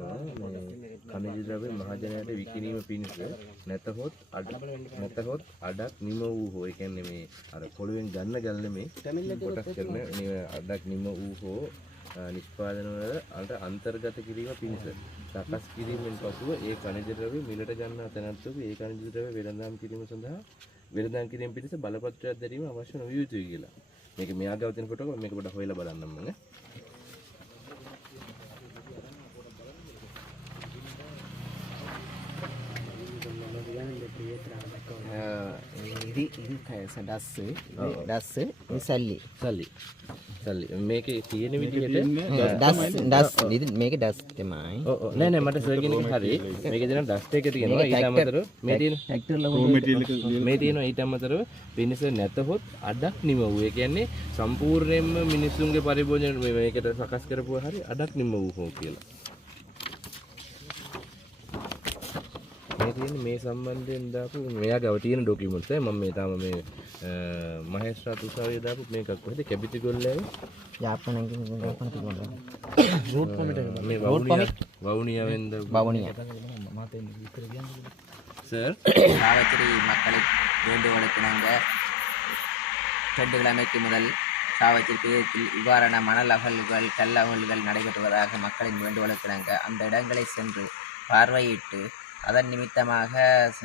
මේ කනිජ ද්‍රව්‍ය මහජනයාට විකිණීම පිණිස නැතහොත් අඩ නැතහොත් අඩක් නිම වූ හෝ ඒ කියන්නේ මේ අර පොළවෙන් ගන්න ගල් නෙමේ. කොටස් කරන මේ අඩක් නිම වූ හෝ නිෂ්පාදන වල අට අන්තර්ගත කිරීම පිණිස. සකස් කිරීමෙන් පසුව ඒ කනිජ ද්‍රව්‍ය මිලට ගන්නා තැනැත්තුක ඒ කනිජ ද්‍රව්‍ය වෙළඳාම් කිරීම සඳහා වෙළඳාම් කිරීම පිණිස බලපත්‍රයක් දැරීම අවශ්‍ය නොවිය යුතුයි කියලා. මේක මෙයා ගාව තියෙන කොට මේක පොඩ්ඩක් හොයලා බලන්නම් මම. ఇది ఇది ඩස් ඩස් සැල්ලි. සල්ලි. සල්ලි. මේක තියෙන විදිහට ඩස් ඩස් ඉතින් මේක ඩස් තමයි. නෑ නෑ මට සර් කියන එක හරි. මේක දෙන ඩස්ට් එක තියෙනවා. ඊට අමතරව මේ තියෙන හෙක්ටර් ලහුණු මේ තියෙනවා ඊට අමතරව වෙනස නැතහොත් අඩක් නිම වූ ඒ කියන්නේ සම්පූර්ණයෙන්ම මිනිස්සුන්ගේ පරිභෝජන මේකට සකස් කරපුවා හරි අඩක් නිම වූ හෝ කියලා. මේ තියෙන මේ සම්බන්ධයෙන් දාපු මෙයා ගාව තියෙන ඩොකියුමන්ට්ස් එක මම මේ තාම මේ මහේස්ත්‍රාත් උසාවියේ දාපු මේකක් කොහෙද කැබිති ගොල්ලේ යාපනකින් යාපන තිබුණා මේ වවුනියා වවුනියාවෙන් දාපු බවනිය සර් சாவச்சேரி மக்களின் வேண்டுகோளுக்கு நாங்கள் ரெண்டு கிழமைக்கு முதல் சாவச்சேரி பிரிவில் இவ்வாறான மணல் அகழ்வுகள் கல் அகழ்வுகள் நடைபெறுவதாக மக்களின் வேண்டுகோளுக்கு நாங்கள் அந்த இடங்களை சென்று பார்வையிட்டு அதன் நிமித்தமாக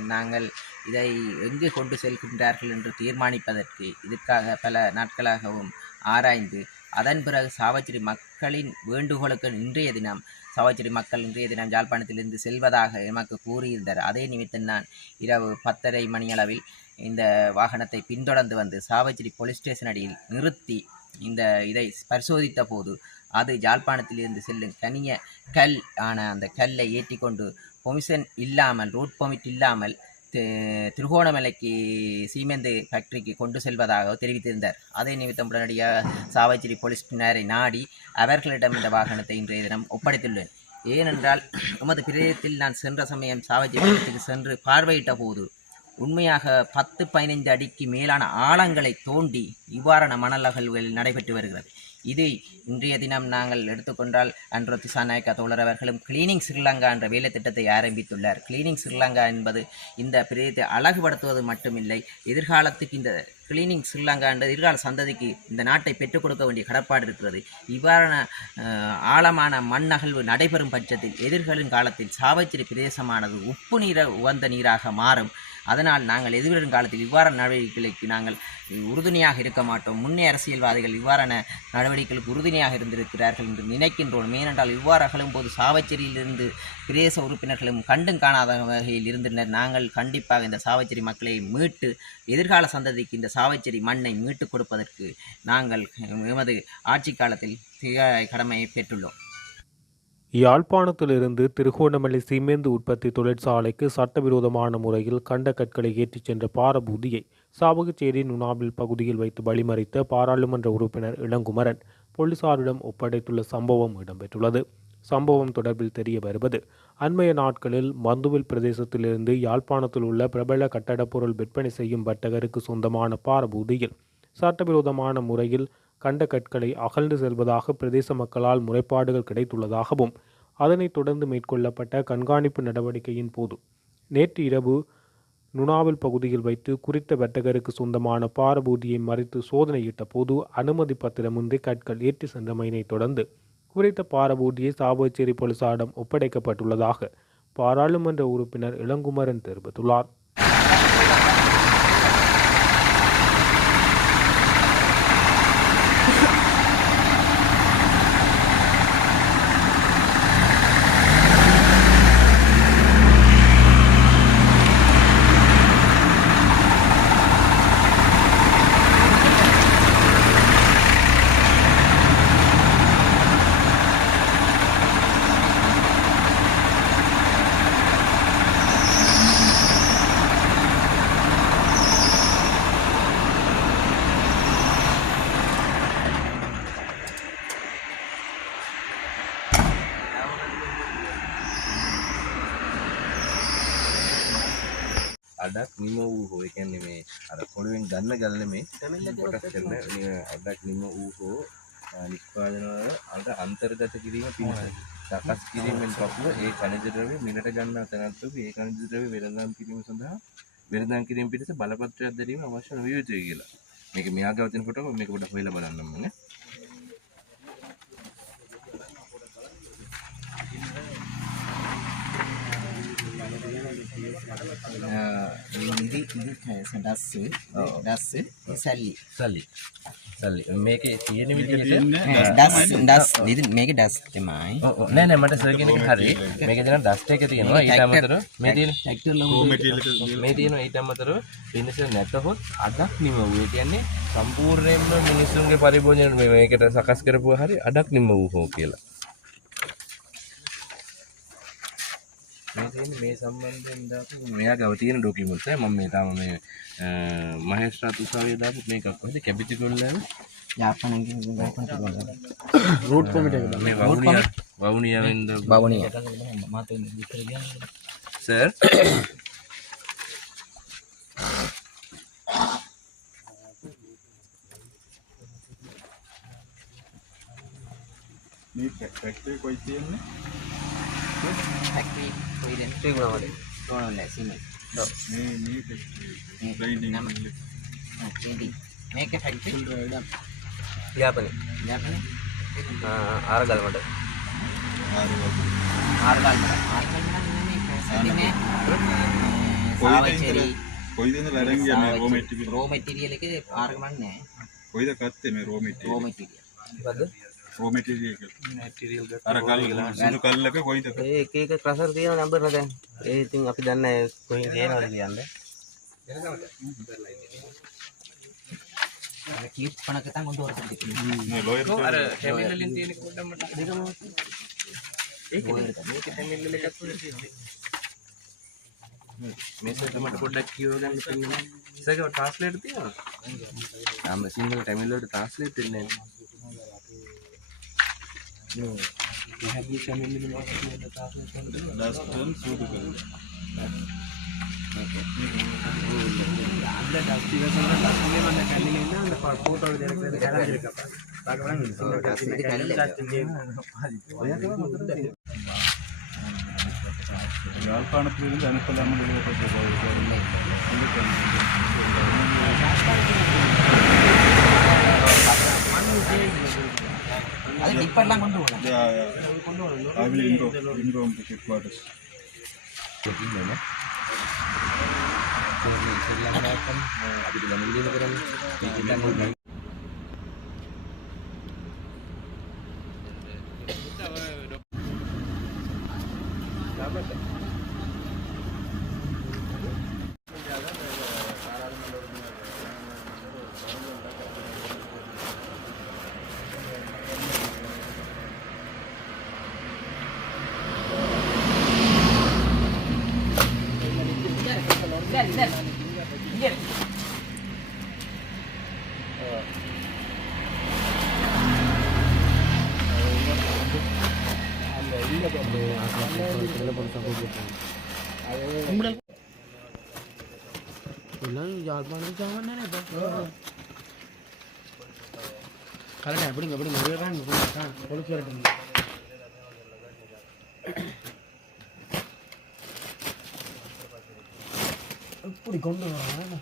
நாங்கள் இதை எங்கு கொண்டு செல்கின்றார்கள் என்று தீர்மானிப்பதற்கு இதற்காக பல நாட்களாகவும் ஆராய்ந்து அதன் பிறகு சாவச்சேரி மக்களின் வேண்டுகோளுக்கு இன்றைய தினம் சாவச்சேரி மக்கள் இன்றைய தினம் யாழ்ப்பாணத்திலிருந்து செல்வதாக எமக்கு கூறியிருந்தார் அதே நிமித்தம் நான் இரவு பத்தரை மணியளவில் இந்த வாகனத்தை பின்தொடர்ந்து வந்து சாவச்சேரி போலீஸ் ஸ்டேஷன் அடியில் நிறுத்தி இந்த இதை பரிசோதித்த போது அது யாழ்ப்பாணத்திலிருந்து செல்லும் கனிய கல் ஆன அந்த கல்லை ஏற்றிக்கொண்டு பொமிஷன் இல்லாமல் ரூட் பெர்மிட் இல்லாமல் திருகோணமலைக்கு சீமெந்து ஃபேக்டரிக்கு கொண்டு செல்வதாக தெரிவித்திருந்தார். அதை நிமித்தம் உடனடியாக சாவச்சேரி போலீஸினரை நாடி அவர்களிடம் இந்த வாகனத்தை இன்றைய தினம் ஒப்படைத்துள்ளேன். ஏனென்றால் எமது பிரதேசத்தில் நான் சென்ற சமயம் சாவச்சேரி சென்று பார்வையிட்ட போது உண்மையாக பத்து பதினைந்து அடிக்கு மேலான ஆழங்களை தோண்டி இவ்வாறான மணல் அகழ்வுகள் நடைபெற்று வருகிறது. இது இன்றைய தினம் நாங்கள் எடுத்துக்கொண்டால் அன்றோ திசாநாயக்கா தோழர் அவர்களும் கிளீனிங் ஸ்ரீலங்கா என்ற வேலை திட்டத்தை ஆரம்பித்துள்ளார். கிளீனிங் ஸ்ரீலங்கா என்பது இந்த பிரதேசத்தை அழகுபடுத்துவது மட்டுமில்லை எதிர்காலத்துக்கு இந்த கிளீனிங் ஸ்ரீலங்கா என்ற எதிர்கால சந்ததிக்கு இந்த நாட்டை பெற்றுக் கொடுக்க வேண்டிய கடப்பாடு இருக்கிறது. இவ்வாறான ஆழமான மண் அகழ்வு நடைபெறும் பட்சத்தில் எதிர்களின் காலத்தில் சாவச்சேரி பிரதேசமானது உப்பு நீர உகந்த நீராக மாறும். அதனால் நாங்கள் எதிர்வரும் காலத்தில் இவ்வாறான நடவடிக்கைகளுக்கு நாங்கள் உறுதுணையாக இருக்க மாட்டோம். முன்னே அரசியல்வாதிகள் இவ்வாறான நடவடிக்கைகளுக்கு உறுதுணையாக இருந்திருக்கிறார்கள் என்று நினைக்கின்றோம். ஏனென்றால் இவ்வாறு அகலும் போது சாவச்சேரியிலிருந்து பிரதேச உறுப்பினர்களும் கண்டும் காணாத வகையில் இருந்தனர். நாங்கள் கண்டிப்பாக இந்த சாவச்சேரி மக்களை மீட்டு எதிர்கால சந்ததிக்கு இந்த சாவச்சேரி மண்ணை மீட்டுக் கொடுப்பதற்கு நாங்கள் எமது ஆட்சி காலத்தில் கடமையை பெற்றுள்ளோம். யாழ்ப்பாணத்திலிருந்து திருகோணமலை சீமேந்து உற்பத்தி தொழிற்சாலைக்கு சட்டவிரோதமான முறையில் கண்ட கற்களை ஏற்றிச் சென்ற பாரபூதியை சாவகச்சேரி நுணாவில் பகுதியில் வைத்து வழிமறித்த பாராளுமன்ற உறுப்பினர் இளங்குமரன் போலீசாரிடம் ஒப்படைத்துள்ள சம்பவம் இடம்பெற்றுள்ளது. சம்பவம் தொடர்பில் தெரிய வருவது அண்மைய நாட்களில் மந்துவில் பிரதேசத்திலிருந்து யாழ்ப்பாணத்தில் உள்ள பிரபல கட்டடப் பொருள் விற்பனை செய்யும் வர்த்தகருக்கு சொந்தமான பாரபூதியில் சட்டவிரோதமான முறையில் கண்ட கற்களை அகழ்ந்து செல்வதாக பிரதேச மக்களால் முறைப்பாடுகள் கிடைத்துள்ளதாகவும் அதனைத் தொடர்ந்து மேற்கொள்ளப்பட்ட கண்காணிப்பு நடவடிக்கையின் போது நேற்று இரவு நுணாவல் பகுதியில் வைத்து குறித்த வர்த்தகருக்கு சொந்தமான பாரபூதியை மறைத்து சோதனையிட்ட போது அனுமதி பத்திரமின்றி கற்கள் ஏற்றி சென்றமையினைத் தொடர்ந்து குறித்த பாரபூதியை சாவச்சேரி போலீசாரிடம் ஒப்படைக்கப்பட்டுள்ளதாக பாராளுமன்ற உறுப்பினர் இளங்குமரன் தெரிவித்துள்ளார். අඩක් නිම වූ හෝ ඒ කියන්නේ මේ අර පොළවෙන් ගන්න ගල් නෙමේ කොටස් කරන මේ අඩක් නිම වූ හෝ අ, නිෂ්පාදන වල අට අන්තර්ගත කිරීම පිණිස සකස් කිරීමෙන් පසුව ඒ කනිජ ද්‍රව්‍ය මිලට ගන්නා තැනැත්තුක ඒ කනිජ ද්‍රව්‍ය වෙළඳාම් කිරීම සඳහා වෙළඳාම් කිරීම පිණිස බලපත්‍රයක් දැරීම අවශ්‍ය නොවිය යුතුයි කියලා. මේක මෙහා ගවතින කොට මේක පොඩ්ඩක් හොයලා බලන්නම මේකේ දැස්සේ දැස්සේ සල්ලි. සල්ලි. සල්ලි. මේකේ තියෙන විදිහට ඩස් ඩස් නේද? මේක ඩස් තමයි නෑ නෑ මට සර් කියන එක හරි මේකේ තියෙන ඩස්ට් එක තියෙනවා. ඊට අමතරව මේ තියෙන ට්‍රැක්ටර් ලොකු මේ තියෙනවා ඊට අමතරව පින්නස නැතහොත් අඩක් නිම වූ ඒ කියන්නේ සම්පූර්ණයෙන්ම මිනිසුන්ගේ පරිභෝජන මේකට සකස් කරපුවා හරි අඩක් නිම වූ හෝ කියලා. මේ තියෙන්නේ මේ සම්බන්ධයෙන් දාපු මෙයා ගාව තියෙන ඩොකියුමන්ට්ස් එක මම මේ තාම මේ මහේස්ත්‍රාත් උසාවියේ දාපු මේකක් කොහෙද කැබිනට් කොල්ලම යාපනකින් ගාපන තිබුණා රූට් කොමිටේ එක මේ වවුනියා වවුනියාවෙන් බවණිය සර්. මේ ෆැක්ටරි කොයි තියෙන්නේ හැකි ස්වීඩන් ත්‍රිගුණ වලින් ත්‍රිගුණ වල සිමෙන්ට් මේ මේ බයින්ඩින් ඔකේදී මේක හැකි යාපනේ යාපනේ ආරගල් මඩ ආරගල් ආරගල් නෙමෙයි සාවචරි කොයිද ඉඳලා ලැරන් ගියා මේ රෝ මෙටීරියල් රෝ මෙටීරියල් එකේ ආරගමන්නේ කොයිද ගත්තේ මේ රෝ මෙටීරියල් රෝ මෙටීරියල් මොකද්ද රෝ මැටීරියල් එක. අර කල් සුදු කල්ලක කොයිද? ඒ එක එක ක්‍රසර් තියෙන නම්බර් දැන්? ඒ ඉතින් අපි දන්නේ කොහෙන් ගේනවද කියන්නේ. අර කීප් පණක තන් උඩ වරකට ලෝයර් අර ටැමිල් වලින් තියෙන මට දෙකම ඒක මේක වල එකක් වල තියෙනවා. මේ සර් මට පොඩ්ඩක් කියව ගන්න පෙන්නන්න සර්ගේ ට්‍රාන්ස්ලේටර් තියෙනවද ආම සිංහල ටැමිල් වලට ට්‍රාන්ස්ලේට් වෙන්නේ නැහැ No. You have me come in the market and the top is அனுப்பலாமல் எழுதப்பட்டிருக்கிறது probably in the in the cricket quarters. Thank you. கரெக்டாக எப்படிங்க எப்படிங்க வீரரான் பொலிச்சு வரட்டுங்க இப்படி கொண்டு வராங்க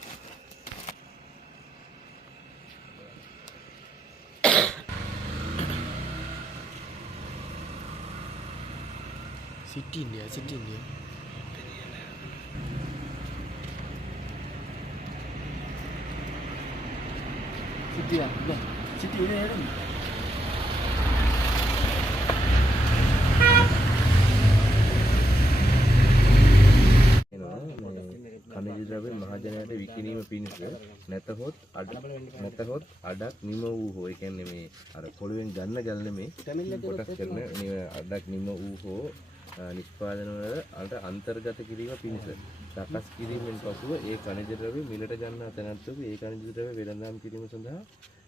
සිටි ඉන්දිය සිටි ඉන්දිය සිටියා නෑ සිටි ඉන්නේ නේද ද්‍රව්‍ය මහජනයාට විකිණීම පිණිස නැතහොත් අඩ නැතහොත් අඩක් නිම වූ හෝ ඒ කියන්නේ මේ අර පොළවෙන් ගන්න ගල්නේ මේ කොටස් කරන අඩක් නිම වූ හෝ අ, නිෂ්පාදන වල අට අන්තර්ගත කිරීම පිණිස සකස් කිරීමෙන් පසුව ඒ කනිජ ද්‍රව්‍ය මිලට ගන්නා තැනැත්තුක ඒ කනිජ ද්‍රව්‍ය වෙළඳාම් කිරීම සඳහා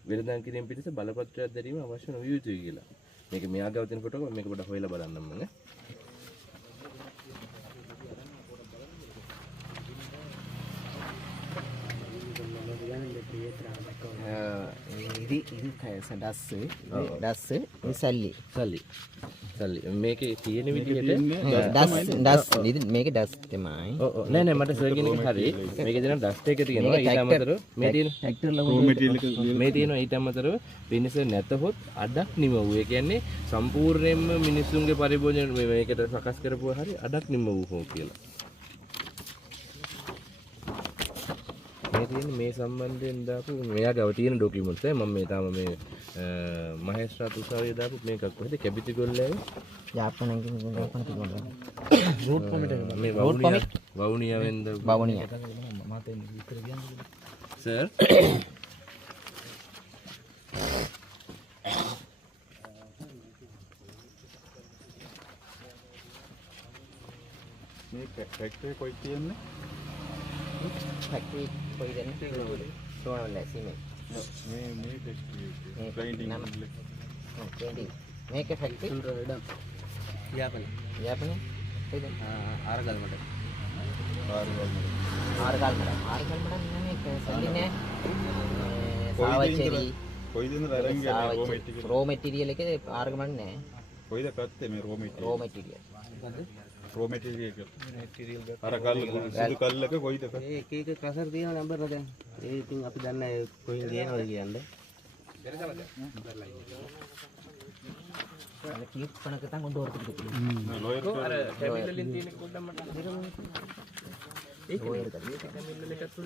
වෙළඳාම් කිරීම පිණිස බලපත්‍රයක් දැරීම අවශ්‍ය නොවිය යුතුයි කියලා. මේක මෙයා ගාව තියෙන කොට මේක පොඩ්ඩක් හොයලා බලන්නම නේ. ఇది ఇది డస్ డస్ ఇది సల్లి සල්ලි. සල්ලි මේකේ තියෙන විදිහට ඩස් ඩස් ඉතින් මේක ඩස් තමයි ඔව් ඔව් නෑ නෑ මට සර්කින් එක හරි මේකේ දෙන ඩස්ට් එක තියෙනවා ඊට අමතරව මේ තියෙන මේ තියෙනවා ඊට අමතරව වෙනස නැතහොත් අඩක් නිම වූ ඒ කියන්නේ සම්පූර්ණයෙන්ම මිනිස්සුන්ගේ පරිභෝජන මේ- මේකට සකස් කරපුවා හරි අඩක් නිම වූ හෝ කියලා මේ තියෙන මේ සම්බන්ධයෙන් දාපු මෙයාගේ තියෙන ඩොකියුමන්ට්ස් එක මම මේ තාම මේ මහේස්ත්‍රාත් උසාවිය දාපු මේකක් කොහෙද? කැබිති ගොල්ලේ. යාපන රූට් කොමිට මේ වවුනියා වවුනියාවෙන්ද වවුනියා මට විතර කියන්න සර්. මේ ෆැක්ටරි කොයි තියන්නේ? factory poison stone இல்லை cement no painting no painting make a raw மெட்டீரியலுக்கு raw material अरे कल सिद्धू कल लगे कोई देखा ये के के कसर दिया नंबर ना ये तुम आप जानना है कोई लिया हो गया अंदर जरा चला जा ಅಲ್ಲ ಕ್ಲಿಪ್ ಕಣಕ್ಕೆ ತಂಗ ಒಂದು ಹೊರತು ಬಿಡ್ತೀವಿ ಅರೆ ಟೇಬಲ್ ಅಲ್ಲಿ ತಿನ್ನ ಕೊಡ್ಡ ಮಟ ಏಕೆ ಟೇಬಲ್ ಅಲ್ಲಿ ಕತ್ತು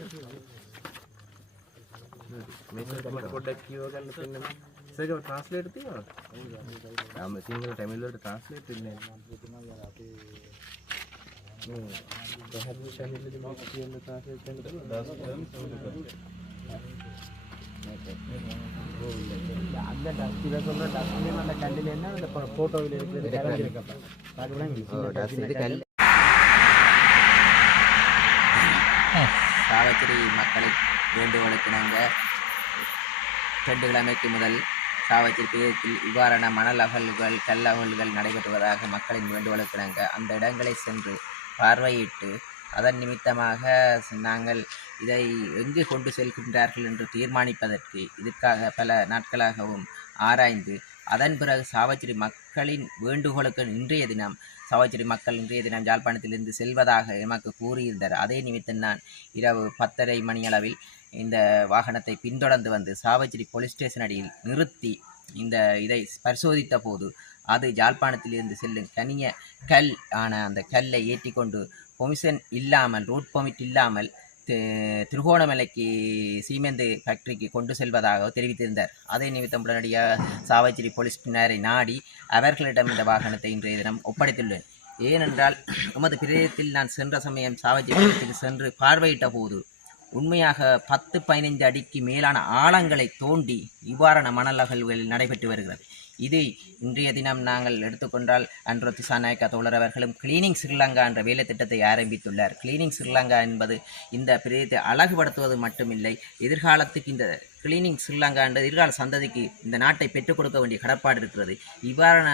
ಸರಿಗ ಟ್ರಾನ್ಸ್ಲೇಟ್ ಇರ್ತೀವ ನಮ್ಮ ತಿಂಗಳು ಟೈಮಲ್ಲಿ ಟ್ರಾನ್ಸ್ಲೇಟ್ ಇಲ್ಲ அந்த டஸ்ட் இத சொல்ற அந்த என்ன அந்த இருக்கிறது இருக்கப்ப சாவச்சேரி மக்களின் வேண்டுகோளுக்கிணங்க ரெண்டு கிழமைக்கு முதல் சாவச்சேரி பிரதேசத்தில் இவ்வாறான மணல் அகழ்வுகள் கல் அகழ்வுகள் நடைபெறுவதாக மக்களின் வேண்டுகோளுக்கிணங்க அந்த இடங்களை சென்று பார்வையிட்டு அதன் நிமித்தமாக நாங்கள் இதை எங்கு கொண்டு செல்கின்றார்கள் என்று தீர்மானிப்பதற்கு இதற்காக பல நாட்களாகவும் ஆராய்ந்து அதன் பிறகு சாவச்சேரி மக்களின் வேண்டுகோளுக்கு இன்றைய தினம் சாவச்சேரி மக்கள் இன்றைய தினம் யாழ்ப்பாணத்திலிருந்து செல்வதாக எமக்கு கூறியிருந்தார் அதே நிமித்தம் நான் இரவு பத்தரை மணியளவில் இந்த வாகனத்தை பின்தொடர்ந்து வந்து சாவச்சேரி போலீஸ் ஸ்டேஷன் அடியில் நிறுத்தி இந்த இதை பரிசோதித்த போது அது யாழ்ப்பாணத்திலிருந்து செல்லும் கனிய கல் ஆன அந்த கல்லை ஏற்றிக்கொண்டு பொமிஷன் இல்லாமல் ரூட் பொமிட் இல்லாமல் திருகோணமலைக்கு சீமெந்து ஃபேக்டரிக்கு கொண்டு செல்வதாக தெரிவித்திருந்தார். அதே நிமித்தம் உடனடியாக சாவச்சேரி போலீஸ் பின்னரை நாடி அவர்களிடம் இந்த வாகனத்தை இன்றைய தினம் ஒப்படைத்துள்ளேன். ஏனென்றால் உமது பிரதேசத்தில் நான் சென்ற சமயம் சாவச்சேரி சென்று பார்வையிட்ட போது உண்மையாக பத்து பதினைந்து அடிக்கு மேலான ஆழங்களை தோண்டி இவ்வாறான மணல் அகழ்வுகள் நடைபெற்று வருகிறது. இதை இன்றைய தினம் நாங்கள் எடுத்துக்கொண்டால் அன்று திசாநாயக்கா தோழர் அவர்களும் கிளீனிங் ஸ்ரீலங்கா என்ற வேலை திட்டத்தை ஆரம்பித்துள்ளார். கிளீனிங் ஸ்ரீலங்கா என்பது இந்த பிரதேசத்தை அழகுபடுத்துவது மட்டுமில்லை எதிர்காலத்துக்கு இந்த கிளீனிங் ஸ்ரீலங்கா என்ற எதிர்கால சந்ததிக்கு இந்த நாட்டை பெற்றுக் கொடுக்க வேண்டிய கடப்பாடு இருக்கிறது. இவ்வாறான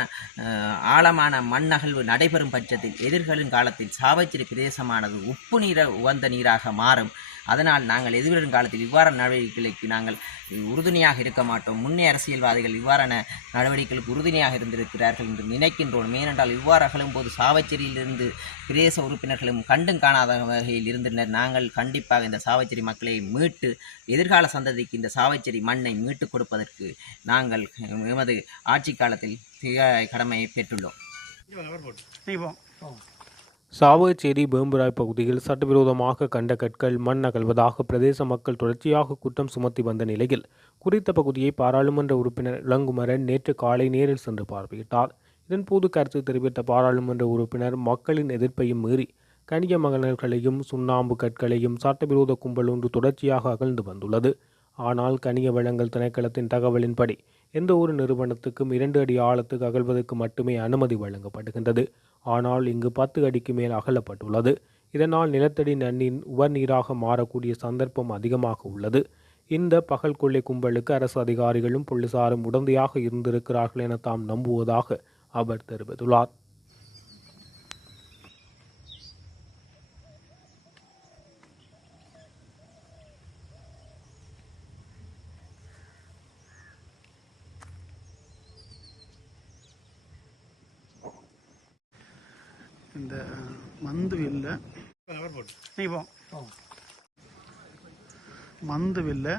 ஆழமான மண் அகழ்வு நடைபெறும் பட்சத்தில் எதிர்களின் காலத்தில் சாவச்சிறு பிரதேசமானது உப்பு நீர உகந்த நீராக மாறும். அதனால் நாங்கள் எதிர்வரும் காலத்தில் இவ்வாறான நடவடிக்கைகளுக்கு நாங்கள் உறுதுணையாக இருக்க மாட்டோம். முன்னே அரசியல்வாதிகள் இவ்வாறான நடவடிக்கைகளுக்கு உறுதுணையாக இருந்திருக்கிறார்கள் என்று நினைக்கின்றோம். ஏனென்றால் இவ்வாறு அகலும் போது சாவச்சேரியிலிருந்து பிரதேச உறுப்பினர்களும் கண்டும் காணாத வகையில் இருந்தனர். நாங்கள் கண்டிப்பாக இந்த சாவச்சேரி மக்களை மீட்டு எதிர்கால சந்ததிக்கு இந்த சாவச்சேரி மண்ணை மீட்டுக் கொடுப்பதற்கு நாங்கள் எமது ஆட்சி காலத்தில் கடமையை பெற்றுள்ளோம். சாவகச்சேரி பேம்புராய் பகுதியில் சட்டவிரோதமாக கண்ட கற்கள் மண் அகழ்வதாக பிரதேச மக்கள் தொடர்ச்சியாக குற்றம் சுமத்தி வந்த நிலையில் குறித்த பகுதியை பாராளுமன்ற உறுப்பினர் இளங்குமரன் நேற்று காலை நேரில் சென்று பார்வையிட்டார். இதன்போது கருத்து தெரிவித்த பாராளுமன்ற உறுப்பினர் மக்களின் எதிர்ப்பையும் மீறி கனிய மகனர்களையும் சுண்ணாம்பு கற்களையும் சட்டவிரோத கும்பல் ஒன்று தொடர்ச்சியாக அகழ்ந்து வந்துள்ளது. ஆனால் கனிய வளங்கள் திணைக்களத்தின் தகவலின்படி எந்த ஒரு நிறுவனத்துக்கும் இரண்டு அடி ஆழத்துக்கு அகழ்வதற்கு மட்டுமே அனுமதி வழங்கப்படுகின்றது. ஆனால் இங்கு பத்து அடிக்கு மேல் அகலப்பட்டுள்ளது. இதனால் நிலத்தடி நன்னின் உவர்நீராக மாறக்கூடிய சந்தர்ப்பம் அதிகமாக உள்ளது. இந்த பகல் கொள்ளை கும்பலுக்கு அரசு அதிகாரிகளும் போலீசாரும் உடந்தையாக இருந்திருக்கிறார்கள் என தாம் நம்புவதாக அவர் தெரிவித்துள்ளார் இந்த மந்துவில்ல நீ போ மந்துவில்ல